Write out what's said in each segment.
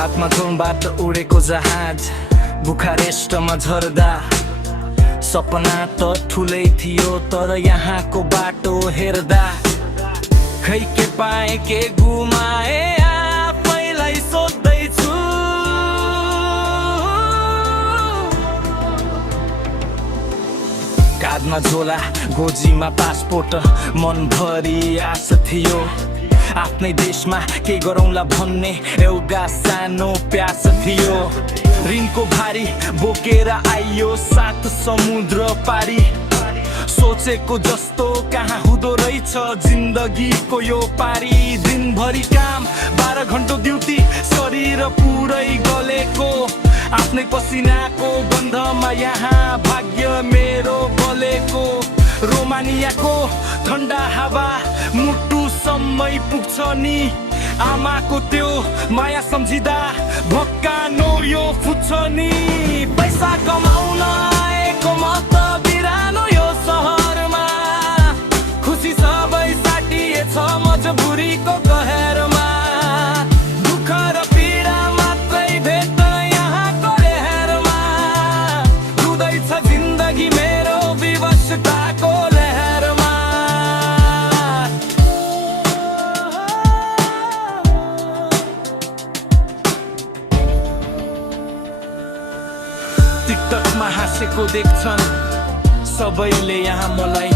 रातमा जोनबाट उडेको जहाज बुखारेस्टमा झर्दा सपना त ठुलै थियो तर यहाँको बाटो हेर्दा खै के पाए के गुमाए आफैलाई सोध्दैछु। काँधमा झोला गोजीमा पासपोर्ट मनभरि आश थियो आफ्नै देशमा के गरौँला भन्ने एउटा सानो प्यास थियो। ऋणको भारी बोकेर आइयो 7 समुद्र पारी सोचेको जस्तो कहाँ हुँदो रहेछ जिन्दगीको यो पारी। दिनभरि काम 12 घण्टा ड्युटी शरीर पुरै गलेको आफ्नै पसिनाको गन्धमा यहाँ भाग्य मेरो गलेको। रोमानियाको ठन्डा हावा मुटुसम्मै पुग्छ नि आमाको त्यो माया सम्झिँदा भक्कानो यो फुट्छ नि। पैसा कमाउन आएको म त बिरानो यो सहरमा खुसी सबै साटिएछ मजबुरीको कहरमा। दुःख र पीडा मात्रै भेट्न यहाँको लहरमा रुँदैछ जिन्दगी मेरो विवशताको लहरमा। टिकटकमा हाँसेको देख्छन् सबैले यहाँ मलाई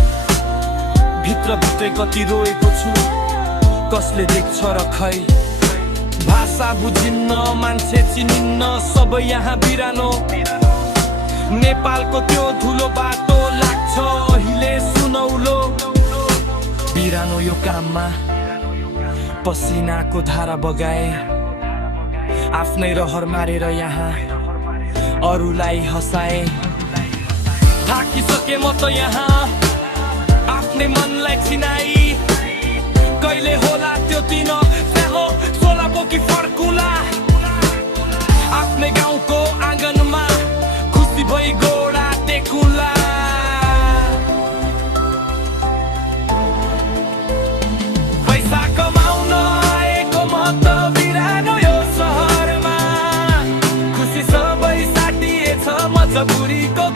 भित्रभित्रै कति रोएको छु कसले देख्छ र खै। भाषा बुझिन्न मान्छे चिनिन्न सबै यहाँ बिरानो नेपालको त्यो धुलो बाटो लाग्छ अहिले सुनौलो। बिरानो यो काममा पसिनाको धारा बगाए आफ्नै रहर मारेर यहाँ अरूलाई हँसाए। थाकिसके म त यहाँ आफ्नै मनलाई चिनाई कहिले होला त्यो दिन स्याहो सोलाको कि फर्कुला आफ्नै गाउँको आँगनमा खुसी भई गोडा टेकुला। पैसा कमाउन आएको म त बिरानो यो सहरमा खुसी सबै साटिएछ मजबुरीको